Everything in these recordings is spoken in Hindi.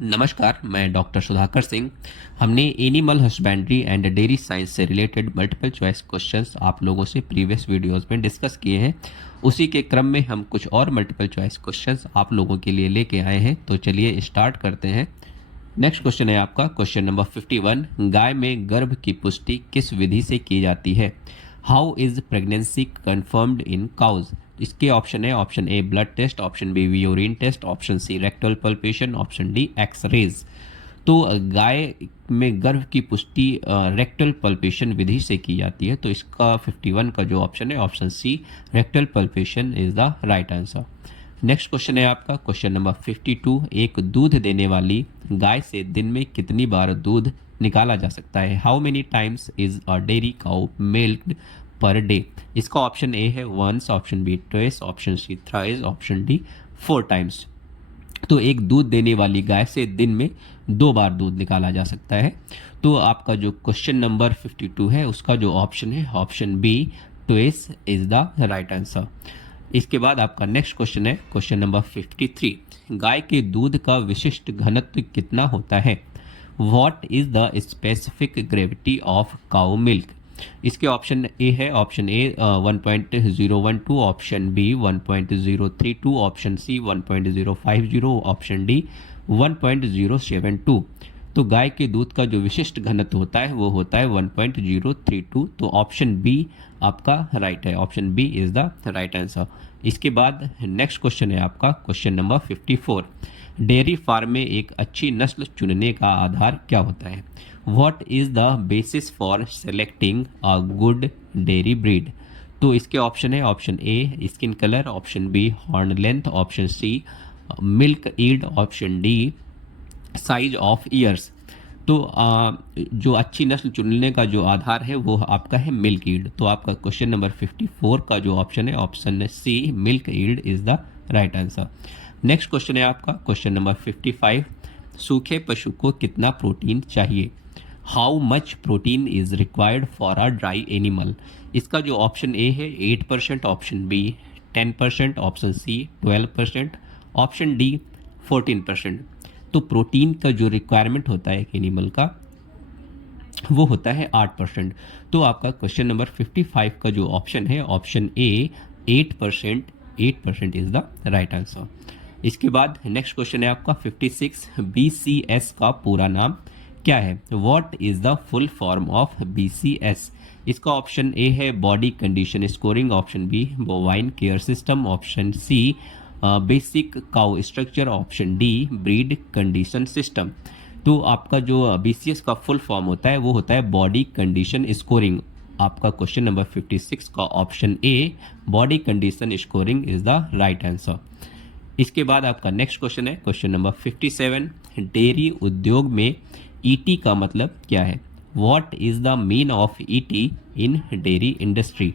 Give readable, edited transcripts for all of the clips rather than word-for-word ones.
नमस्कार, मैं डॉक्टर सुधाकर सिंह। हमने animal husbandry and dairy science से रिलेटेड मल्टीपल चॉइस क्वेश्चंस आप लोगों से प्रीवियस वीडियोस में डिस्कस किए हैं। उसी के क्रम में हम कुछ और मल्टीपल चॉइस क्वेश्चंस आप लोगों के लिए लेके आए हैं, तो चलिए स्टार्ट करते हैं। नेक्स्ट क्वेश्चन है आपका क्वेश्चन नंबर 51। गाय में गर्भ की पुष्टि किस विधि से की जाती है? How is pregnancy confirmed in cows? इसके ऑप्शन है option A blood test, option B urine test, option C rectal palpation, option D x-rays. तो गाय में गर्भ की पुष्टि रेक्टल पल्पेशन विधि से की जाती है, तो इसका 51 का जो ऑप्शन है option C rectal palpation is the right answer. Next question है आपका क्वेश्चन नंबर 52। एक दूध देने वाली गाय से दिन में कितनी बार दूध निकाला जा सकता है? How many times is a dairy cow milked per day? इसका ऑप्शन ए है once, option B twice, option C thrice, option D 4 times. तो एक दूध देने वाली गाय से दिन में 2 बार दूध निकाला जा सकता है। तो आपका जो क्वेश्चन नंबर 52 है उसका जो ऑप्शन है option B twice is the right answer. इसके बाद आपका नेक्स्ट क्वेश्चन है क्वेश्चन नंबर 53। गाय के दूध का विशिष्ट घनत्व कितना होता है? What is the specific gravity of cow milk? इसके ऑप्शन ए है option A 1.012, option B 1.032, option C 1.050, option D 1.072। तो गाय के दूध का जो विशिष्ट घनत्व होता है वो होता है 1.032। तो ऑप्शन बी आपका राइट है, option B is the right answer. इसके बाद नेक्स्ट क्वेश्चन है आपका क्वेश्चन नंबर 54। डेयरी फार्म में एक अच्छी नस्ल चुनने का आधार क्या होता है? What is the basis for selecting a good dairy breed? तो इसके ऑप्शन है option A skin colour, option B horn length, option C milk yield, option D size of ears. तो जो अच्छी नस्ल चुनने का जो आधार है वो आपका है मिल्क ईल्ड। तो आपका क्वेश्चन नंबर 54 का जो ऑप्शन है option C milk yield is the right answer. Next question है आपका क्वेश्चन नंबर 55। सूखे पशु को कितना प्रोटीन चाहिए? How much protein is required for a dry animal? इसका जो ऑप्शन ए है 8%, option B 10%, option C 12%, option D 14%। तो प्रोटीन का जो रिक्वायरमेंट होता है एक एनिमल का वो होता है 8%। तो आपका क्वेश्चन नंबर 55 का जो ऑप्शन है option A 8% is the right answer. इसके बाद नेक्स्ट क्वेश्चन है आपका 56। BCS का पूरा नाम क्या है? What is the full form of BCS? इसका ऑप्शन ए है body condition scoring, option B bovine care system, option C basic cow structure, option D breed condition system. तो आपका जो BCS का फुल फॉर्म होता है वो होता है बॉडी कंडीशन स्कोरिंग। आपका क्वेश्चन नंबर 56 का option A body condition scoring is the right answer. इसके बाद आपका नेक्स्ट क्वेश्चन है क्वेश्चन नंबर 57। डेयरी उद्योग में ET का मतलब क्या है? What is the mean of ET in dairy industry?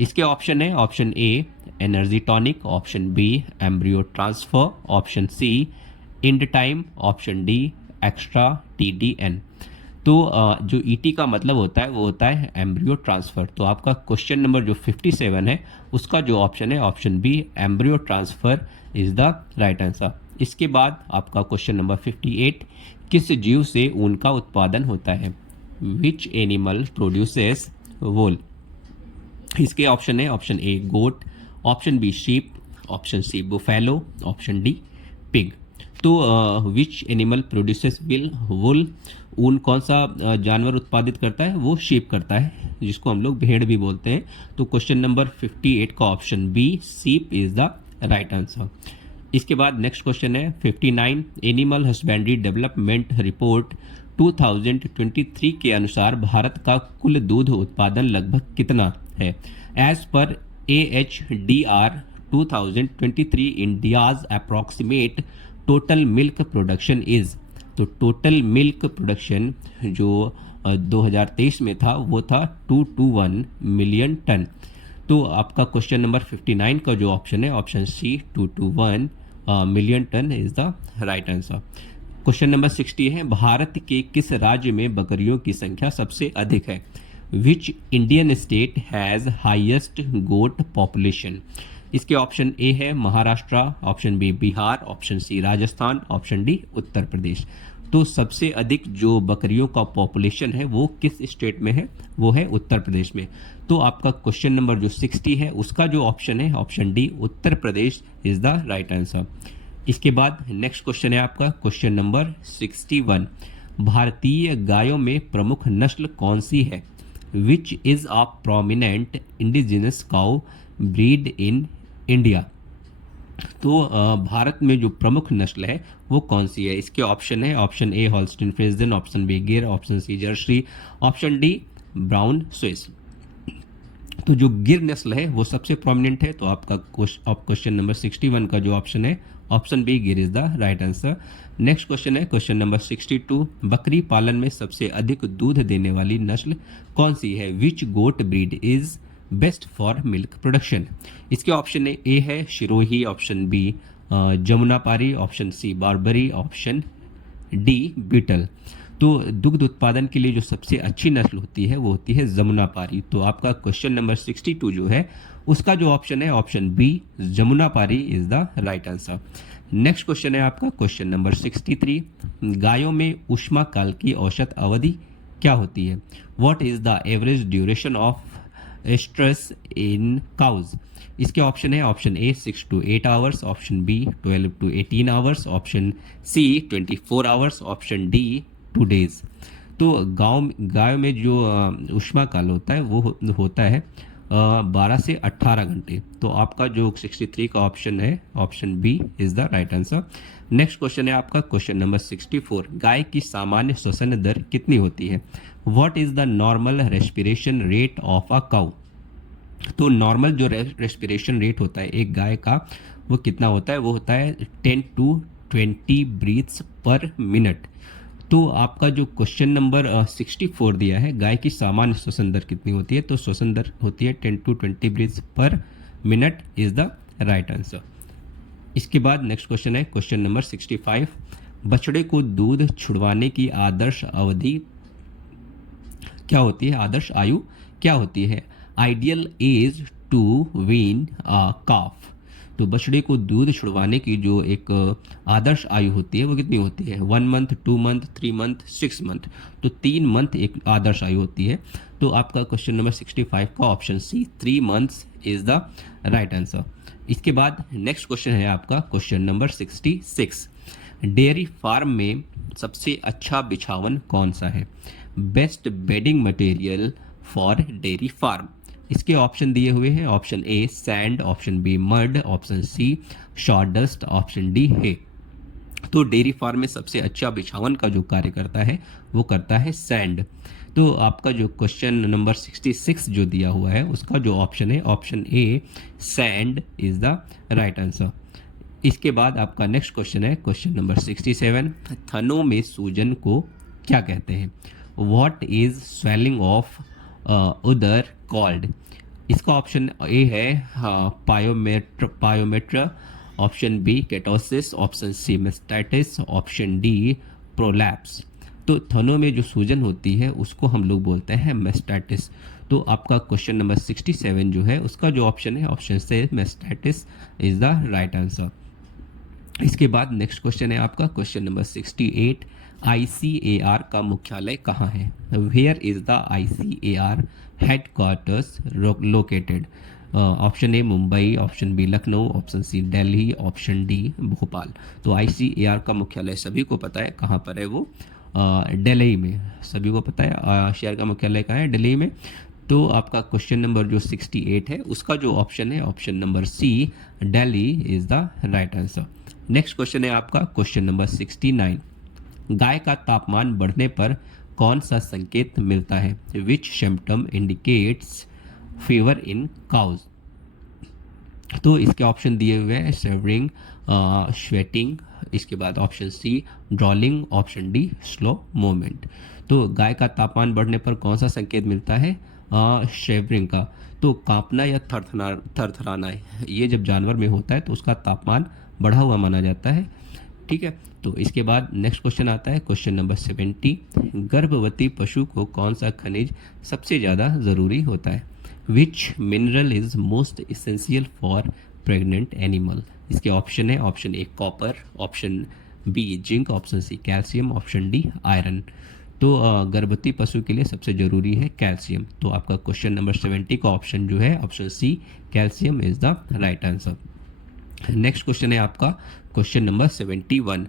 इसके ऑप्शन है option A energy tonic, option B embryo transfer, option C end time, option D extra TDN। तो जो ET का मतलब होता है वो होता है एम्ब्रियो ट्रांसफर। तो आपका क्वेश्चन नंबर जो 57 है उसका जो ऑप्शन है option B embryo transfer is the right answer. इसके बाद आपका क्वेश्चन नंबर 58। किस जीव से ऊन का उत्पादन होता है? Which animal produces wool? इसके ऑप्शन है option A goat, option B sheep, option C buffalo, option D pig. तो विच एनिमल प्रोड्यूसेस वुल? ऊन कौन सा जानवर उत्पादित करता है? वो शीप करता है, जिसको हम लोग भेड़ भी बोलते हैं। तो क्वेश्चन नंबर 58 का option B sheep is the right answer. इसके बाद नेक्स्ट क्वेश्चन है 59। एनिमल हस्बेंड्री डेवलपमेंट रिपोर्ट 2023 के अनुसार भारत का कुल दूध उत्पादन लगभग कितना है? As per AHDR 2023 India's approximate total milk production is. तो टोटल मिल्क प्रोडक्शन जो 2023 में था वो था 221 मिलियन टन। तो आपका क्वेश्चन नंबर 59 का जो ऑप्शन है option C 221 million ton is the right answer. Question number 60 है भारत के किस राज्य में बकरियों की संख्या सबसे अधिक है? Which Indian state has highest goat population? इसके ऑप्शन ए है Maharashtra, option B Bihar, option C Rajasthan, option D Uttar Pradesh. तो सबसे अधिक जो बकरियों का पॉपुलेशन है वो किस स्टेट में है, वो है उत्तर प्रदेश में। तो आपका क्वेश्चन नंबर जो 60 है उसका जो ऑप्शन है option D Uttar Pradesh is the right answer. इसके बाद नेक्स्ट क्वेश्चन है आपका क्वेश्चन नंबर 61। भारतीय गायों में प्रमुख नस्ल कौन सी है? Which is a prominent indigenous cow breed in India. तो भारत में जो प्रमुख नस्ल है वो कौन सी है? इसके ऑप्शन है option A Holstein Friesian, option B Gir, option C Jersey, option D Brown Swiss. तो जो गिर नस्ल है वो सबसे प्रोमिनेंट है, तो आपका क्वेश्चन नंबर 61 का जो ऑप्शन है ऑप्शन बी गिर is the right answer. Next question है क्वेश्चन नंबर 62। बकरी पालन में सबसे अधिक दूध देने वाली नस्ल कौन सी है? Which goat breed is best for milk production. इसके ऑप्शन ए है Sirohi, option B Jamunapari, option C Barbari, option D Beetal. तो दुग्ध उत्पादन के लिए जो सबसे अच्छी नस्ल होती है वो होती है जमुनापारी। तो आपका क्वेश्चन नंबर 62 जो है उसका जो ऑप्शन है option B Jamunapari is the right answer. Next question है आपका क्वेश्चन नंबर 63। गायों में ऊष्मा काल की औसत अवधि क्या होती है? What is the average duration of estrus in cows. इसके ऑप्शन है option A 6 to 8 hours, option B 12 to 18 hours, option C 24 hours, option D 2 days। तो गाय में जो ऊष्मा काल होता है वो होता है 12 से 18 घंटे। तो आपका जो 63 का ऑप्शन है option B is the right answer. Next question है आपका क्वेश्चन नंबर 64। गाय की सामान्य श्वसन दर कितनी होती है? What is the normal respiration rate of a cow. तो नॉर्मल जो रेस्पिरेशन रेट होता है एक गाय का वो कितना होता है? वो होता है 10 to 20 ब्रीथ्स पर मिनट। तो आपका जो क्वेश्चन नंबर 64 दिया है गाय की सामान्य श्वसन दर कितनी होती है? तो श्वसन दर होती है 10 to 20 breaths per minute is the right answer. इसके बाद नेक्स्ट क्वेश्चन है क्वेश्चन नंबर 65। बछड़े को दूध छुड़वाने की आदर्श अवधि क्या होती है? आदर्श आयु क्या होती है? आइडियल एज टू वीन अ काफ। तो बछड़े को दूध छुड़वाने की जो एक आदर्श आयु होती है वो कितनी होती है? 1 month, 2 month, 3 month, 6 month। तो 3 मंथ एक आदर्श आयु होती है। तो आपका क्वेश्चन नंबर 65 का option C 3 months is the right answer. इसके बाद नेक्स्ट क्वेश्चन है आपका क्वेश्चन नंबर 66। डेयरी फार्म में सबसे अच्छा बिछावन कौन सा है? Best bedding material for dairy farm. इसके ऑप्शन दिए हुए हैं option A sand, option B mud, option C sawdust, option D है। तो डेयरी फार्म में सबसे अच्छा बिछावन का जो कार्य करता है वो करता है सैंड। तो आपका जो क्वेश्चन नंबर 66 जो दिया हुआ है उसका जो ऑप्शन है option A sand is the right answer. इसके बाद आपका नेक्स्ट क्वेश्चन है क्वेश्चन नंबर 67। थनों में सूजन को क्या कहते हैं? What is swelling of udder called. इसका ऑप्शन ए है pyometra, option B ketosis, option C mastitis, option D prolapse. तो थनों में जो सूजन होती है उसको हम लोग बोलते हैं मेस्टाइटिस। तो आपका क्वेश्चन नंबर 67 जो है उसका जो ऑप्शन है ऑप्शन से mastitis is the right answer. इसके बाद नेक्स्ट क्वेश्चन है आपका क्वेश्चन नंबर 68। ICAR का मुख्यालय कहाँ है? Where is the ICAR headquarters located. Option A Mumbai, option B Lucknow, option C Delhi, option D Bhopal. तो ICAR का मुख्यालय सभी को पता है कहाँ पर है, वो दिल्ली में। सभी को पता है शहर का मुख्यालय कहाँ है? दिल्ली में। तो आपका क्वेश्चन नंबर जो 68 है उसका जो ऑप्शन है option number C Delhi is the right answer. Next question है आपका क्वेश्चन नंबर 69। गाय का तापमान बढ़ने पर कौन सा संकेत मिलता है? Which symptom indicates fever in cows. तो इसके ऑप्शन दिए हुए हैं सेवरिंग, स्वेटिंग, इसके बाद option C drooling, option D slow movement. तो गाय का तापमान बढ़ने पर कौन सा संकेत मिलता है? शेवरिंग का। तो कांपना या थरथराना ये जब जानवर में होता है तो उसका तापमान बढ़ा हुआ माना जाता है। ठीक है, तो इसके बाद नेक्स्ट क्वेश्चन आता है क्वेश्चन नंबर 70। गर्भवती पशु को कौन सा खनिज सबसे ज़्यादा ज़रूरी होता है? Which mineral is most essential for pregnant animal. इसके ऑप्शन है, option A copper, option B zinc, option C calcium, option D iron. तो गर्भवती पशु के लिए सबसे जरूरी है कैल्शियम। तो आपका क्वेश्चन नंबर 70 का ऑप्शन जो है option C calcium is the right answer. Next question है आपका क्वेश्चन नंबर 71,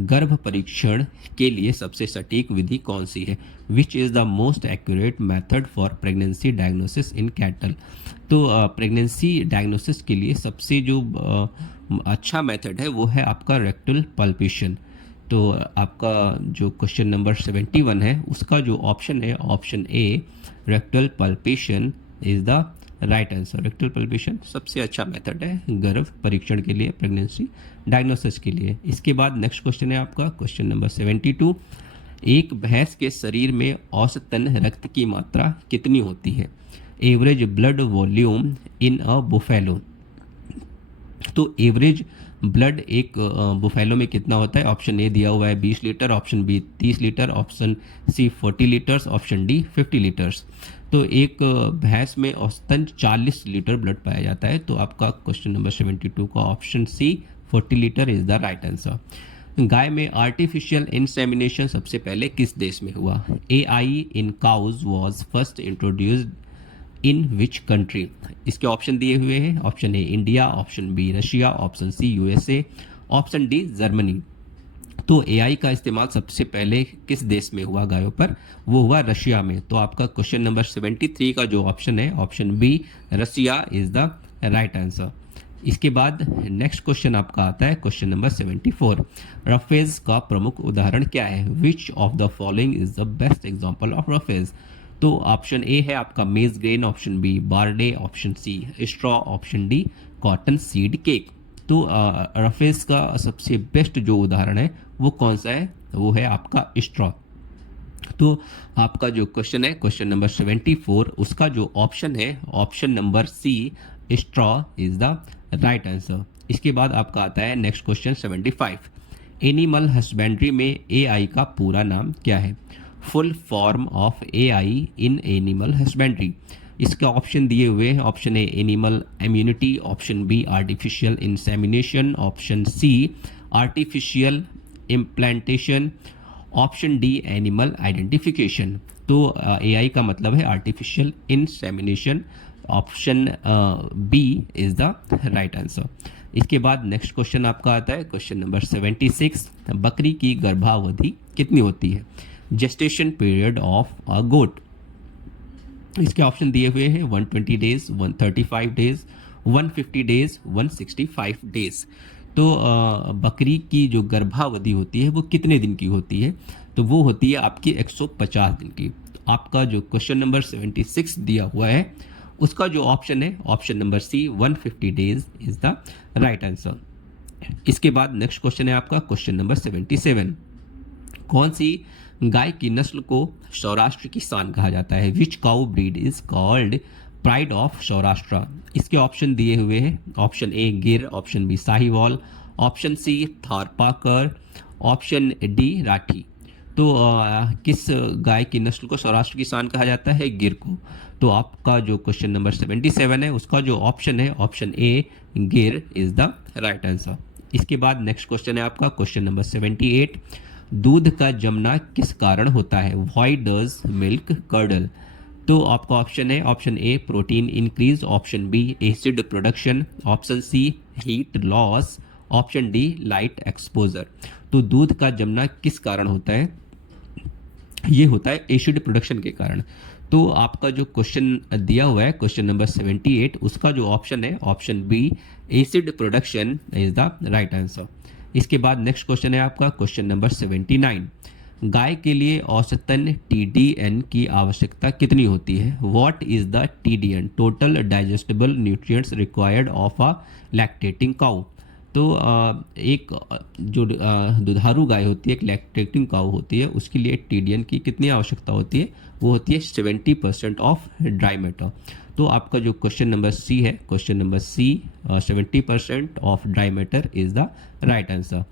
गर्भ परीक्षण के लिए सबसे सटीक विधि कौन सी है? Which is the most accurate method for pregnancy diagnosis in cattle. तो प्रेगनेंसी डायग्नोसिस के लिए सबसे जो अच्छा मेथड है वो है आपका रेक्टल पल्पेशन। तो आपका जो क्वेश्चन नंबर 71 है उसका जो ऑप्शन है option A rectal palpation is the right answer. Rectal palpation सबसे अच्छा मेथड है गर्भ परीक्षण के लिए, प्रेगनेंसी डायग्नोसिस के लिए। इसके बाद नेक्स्ट क्वेश्चन है आपका क्वेश्चन नंबर 72, एक भैंस के शरीर में औसतन रक्त की मात्रा कितनी होती है? एवरेज ब्लड वॉल्यूम इन अ बुफेलो। तो एवरेज ब्लड एक बुफेलो में कितना होता है? ऑप्शन ए दिया हुआ है 20 litre, option B 30 litre, option C 40 litres, option D 50 litres. तो एक भैंस में औसतन 40 लीटर ब्लड पाया जाता है। तो आपका क्वेश्चन नंबर 72 का option C 40 litre is the right answer. गाय में आर्टिफिशियल इंसेमिनेशन सबसे पहले किस देश में हुआ? AI in cows was first introduced in which country? इसके ऑप्शन दिए हुए हैं, option A India, option B Russia, option C USA, option D Germany. तो AI का इस्तेमाल सबसे पहले किस देश में हुआ गायों पर? वो हुआ रशिया में। तो आपका क्वेश्चन नंबर 73 का जो ऑप्शन है option B Russia is the right answer. इसके बाद नेक्स्ट क्वेश्चन आपका आता है क्वेश्चन नंबर 74, रफेज का प्रमुख उदाहरण क्या है? Which of the following is the best example of roughage? तो ऑप्शन ए है आपका मेज ग्रेन, ऑप्शन बी बारडे, option C straw, option D cotton seed cake. तो रफेज का सबसे बेस्ट जो उदाहरण है वो कौन सा है? वो है आपका स्ट्रॉ। तो आपका जो क्वेश्चन है क्वेश्चन नंबर 74 उसका जो ऑप्शन है option number C straw is the right answer. इसके बाद आपका आता है नेक्स्ट क्वेश्चन 75, एनिमल हस्बेंड्री में AI का पूरा नाम क्या है? Full form of AI in animal husbandry. इसके ऑप्शन दिए हुए हैं, option A animal immunity, option B artificial insemination, option C artificial implantation, option D animal identification. तो AI का मतलब है artificial insemination, option B is the right answer. इसके बाद नेक्स्ट क्वेश्चन आपका आता है क्वेश्चन नंबर 76, बकरी की गर्भावधि कितनी होती है? जेस्टेशन पीरियड ऑफ अ गोट। इसके ऑप्शन दिए हुए हैं 120 डेज, 135 डेज, 150 डेज, 165 डेज। तो बकरी की जो गर्भावधि होती है वो कितने दिन की होती है? तो वो होती है आपकी 150 दिन की। तो आपका जो क्वेश्चन नंबर 76 दिया हुआ है उसका जो ऑप्शन है option number C 150 days is the right answer. इसके बाद नेक्स्ट क्वेश्चन है आपका क्वेश्चन नंबर 77, कौन सी गाय की नस्ल को सौराष्ट्र की शान कहा जाता है? Which cow breed is called pride of Saurashtra? इसके ऑप्शन दिए हुए हैं, option A Gir, option B Sahiwal, option C Tharparkar, option D Rathi. तो किस गाय की नस्ल को सौराष्ट्र की शान कहा जाता है? गिर को। तो आपका जो क्वेश्चन नंबर 77 है उसका जो ऑप्शन है ऑप्शन ए गिर इज द राइट आंसर। इसके बाद नेक्स्ट क्वेश्चन है आपका क्वेश्चन नंबर 78, दूध का जमना किस कारण होता है? Why does milk curdle? तो आपका ऑप्शन है option A protein increase, option B acid production, option C heat loss, option D light exposure. तो दूध का जमना किस कारण होता है? ये होता है एसिड प्रोडक्शन के कारण। तो आपका जो क्वेश्चन दिया हुआ है क्वेश्चन नंबर 78 उसका जो ऑप्शन है option B acid production is the right answer. इसके बाद नेक्स्ट क्वेश्चन है आपका क्वेश्चन नंबर 79, गाय के लिए औसतन TDN की आवश्यकता कितनी होती है? What is the TDN? Total digestible nutrients required of a lactating cow. तो एक जो दुधारू गाय होती है, एक लैक्टेटिंग काउ होती है, उसके लिए TDN की कितनी आवश्यकता होती है? वो होती है 70% ऑफ ड्राई मैटर। तो आपका जो क्वेश्चन नंबर सी है question number C 70% of dry matter is the right answer.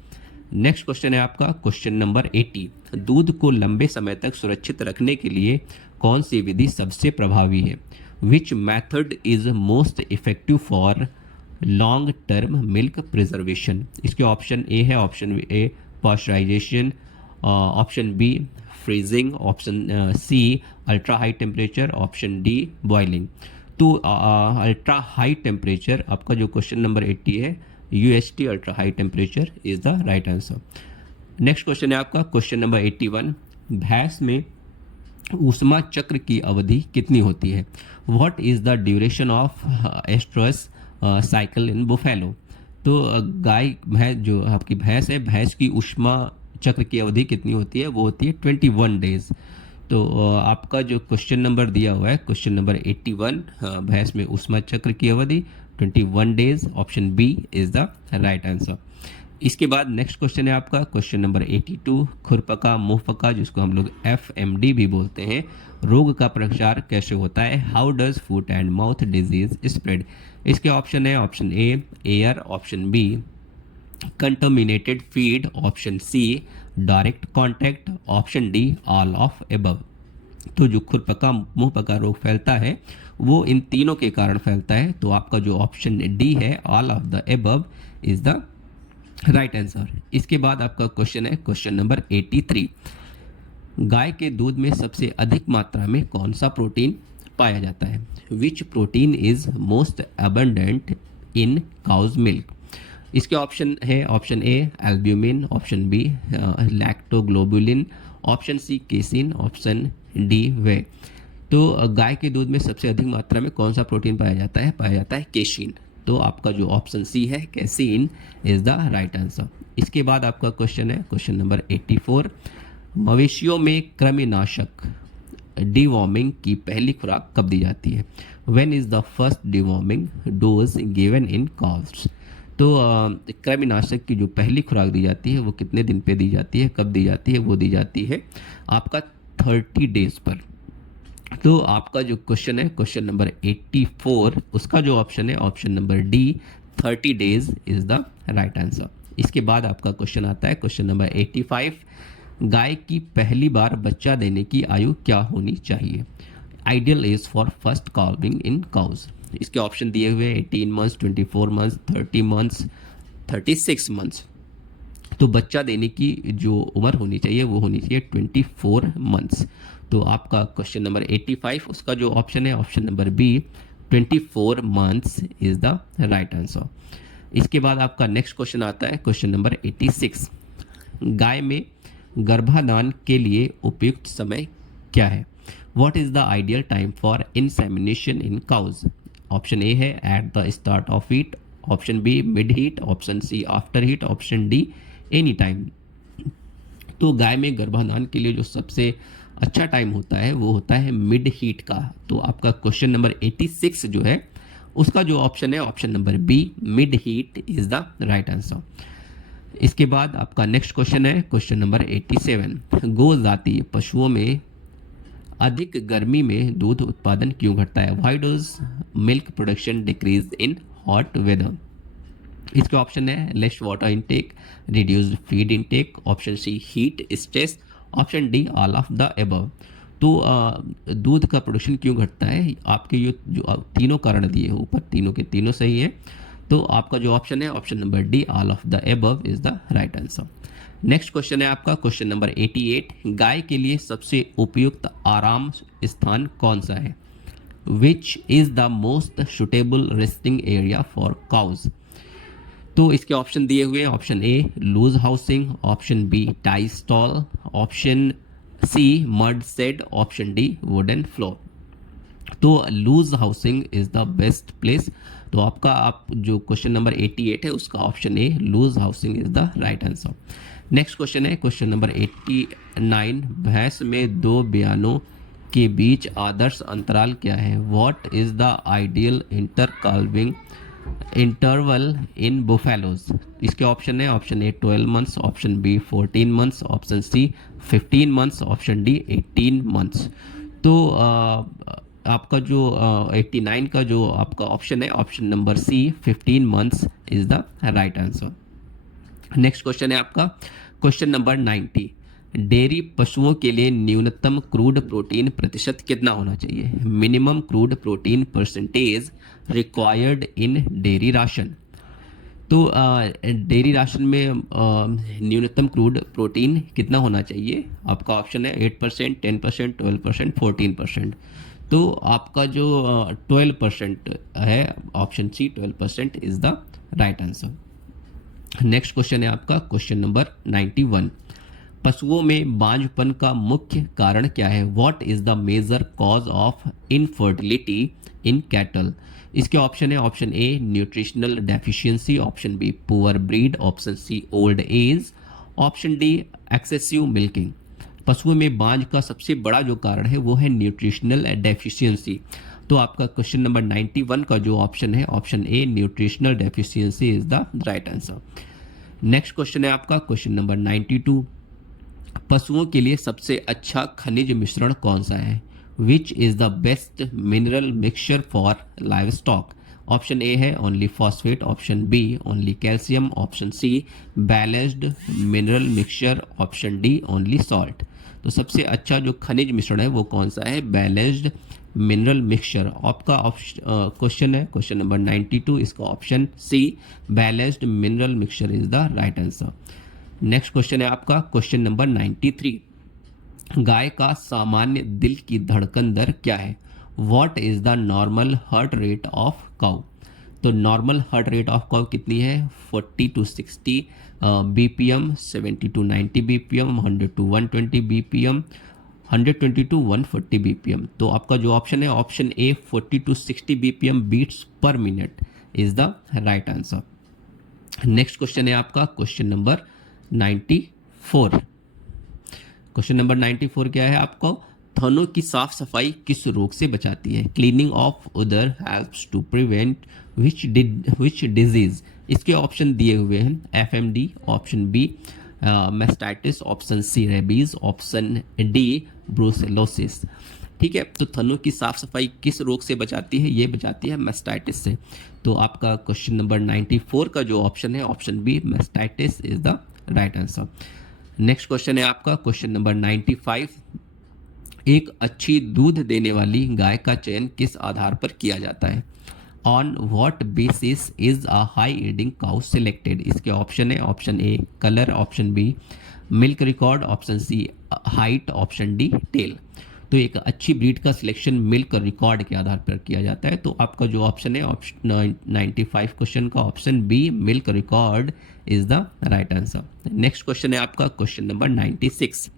Next question है आपका क्वेश्चन नंबर 80, दूध को लंबे समय तक सुरक्षित रखने के लिए कौन सी विधि सबसे प्रभावी है? Which method is most effective for long term milk preservation. इसके ऑप्शन ए है, option A pasteurisation, option B freezing, option C ultra high temperature, option D boiling. तो अल्ट्रा हाई टेम्परेचर आपका जो क्वेश्चन नंबर 80 है, UST ultra high temperature is the right answer. Next question है आपका क्वेश्चन नंबर 81, भैंस में ऊष्मा चक्र की अवधि कितनी होती है? What is the duration of oestrus cycle in buffalo? तो गाय भैंस जो आपकी भैंस है, भैंस की ऊष्मा चक्र की अवधि कितनी होती है? वो होती है 21 डेज। तो आपका जो क्वेश्चन नंबर दिया हुआ है क्वेश्चन नंबर 81, भैंस में ऊष्मा चक्र की अवधि 21 days, option B is the right answer. इसके बाद नेक्स्ट क्वेश्चन है आपका क्वेश्चन नंबर 82, खुरपका मुंहपका जिसको हम लोग FMD भी बोलते हैं, रोग का प्रसार कैसे होता है? How does foot and mouth disease spread? इसके ऑप्शन है, option A air, option B contaminated feed, option C direct contact, option D all of above. तो जो खुरपका मुंहपका रोग फैलता है वो इन तीनों के कारण फैलता है। तो आपका जो ऑप्शन डी है all of the above is the right answer. इसके बाद आपका क्वेश्चन है क्वेश्चन नंबर 83, गाय के दूध में सबसे अधिक मात्रा में कौन सा प्रोटीन पाया जाता है? Which protein is most abundant in cows milk? इसके ऑप्शन है, option A albumin, option B lactoglobulin, option C casein, option D whey. तो गाय के दूध में सबसे अधिक मात्रा में कौन सा प्रोटीन पाया जाता है? पाया जाता है केसिन। तो आपका जो ऑप्शन सी है casein is the right answer. इसके बाद आपका क्वेश्चन है क्वेश्चन नंबर 84, मवेशियों में कृमिनाशक डिवॉर्मिंग की पहली खुराक कब दी जाती है? When is the first deworming dose given in cows? तो कृमिनाशक की जो पहली खुराक दी जाती है वो कितने दिन पे दी जाती है, कब दी जाती है? वो दी जाती है आपका 30 डेज पर। तो आपका जो क्वेश्चन है क्वेश्चन नंबर 84, उसका जो ऑप्शन है option number D 30 days is the right answer. इसके बाद आपका क्वेश्चन आता है क्वेश्चन नंबर 85, गाय की पहली बार बच्चा देने की आयु क्या होनी चाहिए? Ideal age for first calving in cows. इसके ऑप्शन दिए हुए 18 मंथ्स, 24 मंथ्स, 30 मंथ्स, 36 मंथ्स। तो बच्चा देने की जो उम्र होनी चाहिए वो होनी चाहिए 24 मंथ्स। तो आपका क्वेश्चन नंबर 85, उसका जो ऑप्शन है option number B 24 months is the right answer. इसके बाद आपका नेक्स्ट क्वेश्चन आता है क्वेश्चन नंबर 86, गाय में गर्भाधान के लिए उपयुक्त समय क्या है? What is the ideal time for insemination in cows? Option A है at the start of heat, option B mid heat, option C after heat, option D any time. तो गाय में गर्भाधान के लिए जो सबसे अच्छा टाइम होता है वो होता है मिड हीट का। तो आपका क्वेश्चन नंबर 86 जो है उसका जो ऑप्शन है option number B mid heat is the right answer. इसके बाद आपका नेक्स्ट क्वेश्चन है क्वेश्चन नंबर 87, गो जाति पशुओं में अधिक गर्मी में दूध उत्पादन क्यों घटता है? Why does milk production decrease in hot weather? इसके ऑप्शन है less water intake, reduced feed intake, option C heat stress, option D all of the above. तो दूध का प्रोडक्शन क्यों घटता है? आपके ये जो तीनों कारण दिए हैं ऊपर, तीनों के तीनों सही है। तो आपका जो ऑप्शन है option number D all of the above is the right answer. Next question है आपका क्वेश्चन नंबर 88, गाय के लिए सबसे उपयुक्त आराम स्थान कौन सा है? Which is the most suitable resting area for cows? तो इसके ऑप्शन दिए हुए हैं option A loose housing, option B tie stall, option C mud shed, option D wooden floor. तो loose housing is the best place. तो आपका आप जो क्वेश्चन नंबर 88 है उसका option A loose housing is the right answer. Next question है क्वेश्चन नंबर 89, भैंस में दो बयानों के बीच आदर्श अंतराल क्या है? What is the ideal inter calving interval in buffaloes? इसके ऑप्शन है option A 12 months, option B 14 months, option C 15 months, option D 18 months. तो आपका जो 89 का जो आपका ऑप्शन है option number C 15 months is the right answer. Next question है आपका क्वेश्चन नंबर 90, डेयरी पशुओं के लिए न्यूनतम क्रूड प्रोटीन प्रतिशत कितना होना चाहिए? Minimum crude protein percentage required in dairy ration. तो डेयरी राशन में न्यूनतम क्रूड प्रोटीन कितना होना चाहिए? आपका ऑप्शन है 8%, 10%, 12%, 14%। तो आपका जो 12% है, option C 12% is the right answer. Next question है आपका क्वेश्चन नंबर 91। पशुओं में बांझपन का मुख्य कारण क्या है? What is the major cause of infertility in cattle? इसके ऑप्शन है option A nutritional deficiency, option B poor breed, option C old age, option D excessive milking. पशुओं में बांझ का सबसे बड़ा जो कारण है वो है न्यूट्रिशनल डेफिशिएंसी। तो आपका क्वेश्चन नंबर 91 का जो ऑप्शन है option A nutritional deficiency is the right answer. Next question है आपका क्वेश्चन नंबर 92। पशुओं के लिए सबसे अच्छा खनिज मिश्रण कौन सा है? Which is the best mineral mixture for livestock? Option A है only phosphate, option B only calcium, option C balanced mineral mixture, option D only salt. तो सबसे अच्छा जो खनिज मिश्रण है वो कौन सा है? Balanced mineral mixture. आपका क्वेश्चन है क्वेश्चन नंबर 92, इसका option C balanced mineral mixture is the right answer. Next question है आपका क्वेश्चन नंबर 93। गाय का सामान्य दिल की धड़कन दर क्या है? What is the normal heart rate of cow? तो normal heart rate of cow कितनी है? 40 to 60 BPM, 70 to 90 BPM, 100 to 120 BPM, 120 to 140 BPM. तो आपका जो ऑप्शन है option A 40 to 60 BPM beats per minute is the right answer. Next question है आपका क्वेश्चन नंबर 94। क्वेश्चन नंबर 94 क्या है आपको? थनों की साफ सफाई किस रोग से बचाती है? Cleaning of udder helps to prevent which disease? इसके ऑप्शन दिए हुए हैं FMD, option B mastitis, option C rabies, option D brucellosis. ठीक है, तो थनों की साफ सफाई किस रोग से बचाती है? ये बचाती है मेस्टाइटिस से। तो आपका क्वेश्चन नंबर 94 का जो ऑप्शन है option B mastitis is the right answer. Next question है आपका क्वेश्चन नंबर 95। एक अच्छी दूध देने वाली गाय का चयन किस आधार पर किया जाता है? On what basis is a high yielding cow selected? इसके ऑप्शन है option A colour, option B milk record, option C height, option D tail. तो एक अच्छी ब्रीड का सिलेक्शन मिल्क रिकॉर्ड के आधार पर किया जाता है। तो आपका जो ऑप्शन है ऑप्शन 95 क्वेश्चन का option B milk record is the right answer. Next question है आपका क्वेश्चन नंबर 96।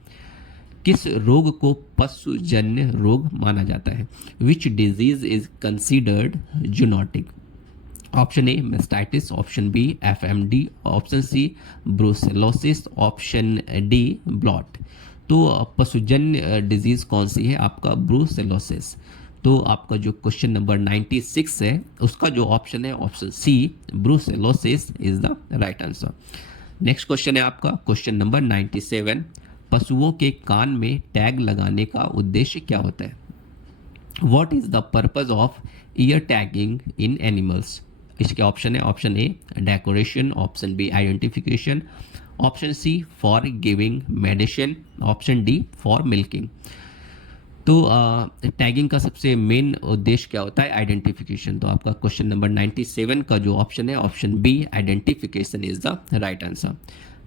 किस रोग को पशुजन्य रोग माना जाता है? Which disease is considered zoonotic? Option A mastitis, option B FMD, option C brucellosis, option D bloat. तो पशुजन्य डिजीज कौन सी है? आपका ब्रूसेलोसिस। तो आपका जो क्वेश्चन नंबर 96 है उसका जो ऑप्शन है option C brucellosis is the right answer. Next question है आपका क्वेश्चन नंबर 97। पशुओं के कान में टैग लगाने का उद्देश्य क्या होता है? What is the purpose of ear tagging in animals? इसके ऑप्शन है option A decoration, option B identification, option C for giving medicine, option D for milking. तो टैगिंग का सबसे मेन उद्देश्य क्या होता है? आइडेंटिफिकेशन। तो आपका क्वेश्चन नंबर 97 का जो ऑप्शन है option B identification is the right answer.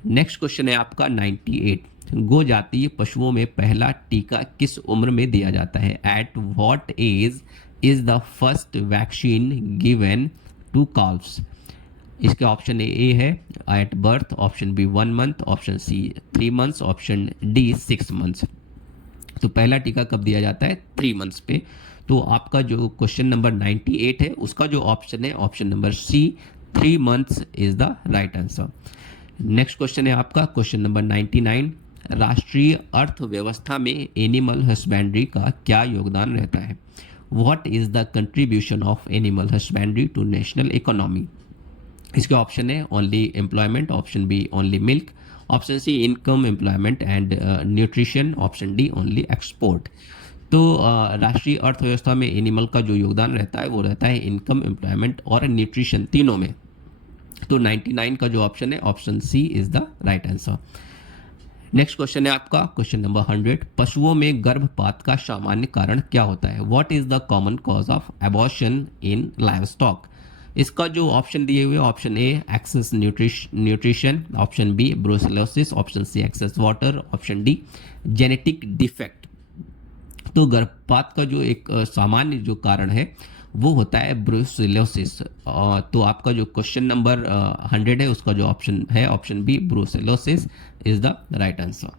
Next question है आपका 98। गो जातीय पशुओं में पहला टीका किस उम्र में दिया जाता है? At what age is the first vaccine given to calves? इसके ऑप्शन ए है at birth, option B 1 month, option C 3 months, option D 6 months. तो पहला टीका कब दिया जाता है? 3 मंथ्स पे। तो आपका जो क्वेश्चन नंबर 98 है उसका जो ऑप्शन है option number C 3 months is the right answer. Next question है आपका क्वेश्चन नंबर 99। राष्ट्रीय अर्थव्यवस्था में एनिमल हस्बेंड्री का क्या योगदान रहता है? What is the contribution of animal husbandry to national economy? इसके ऑप्शन है only employment, option B only milk, option C income, employment and nutrition, option D only export. तो राष्ट्रीय अर्थव्यवस्था में एनिमल का जो योगदान रहता है वो रहता है इनकम, एम्प्लॉयमेंट और न्यूट्रिशन, तीनों में। तो 99 का जो ऑप्शन है option C is the right answer. Next question है आपका क्वेश्चन नंबर 100। पशुओं में गर्भपात का सामान्य कारण क्या होता है? What is the common cause of abortion in livestock? इसका जो ऑप्शन दिए हुए, option A excess nutrition, option B brucellosis, option C excess water, option D genetic defect. तो गर्भपात का जो एक सामान्य जो कारण है वो होता है ब्रुसेलोसिस। तो आपका जो क्वेश्चन नंबर 100 है उसका जो ऑप्शन है option B brucellosis is the right answer.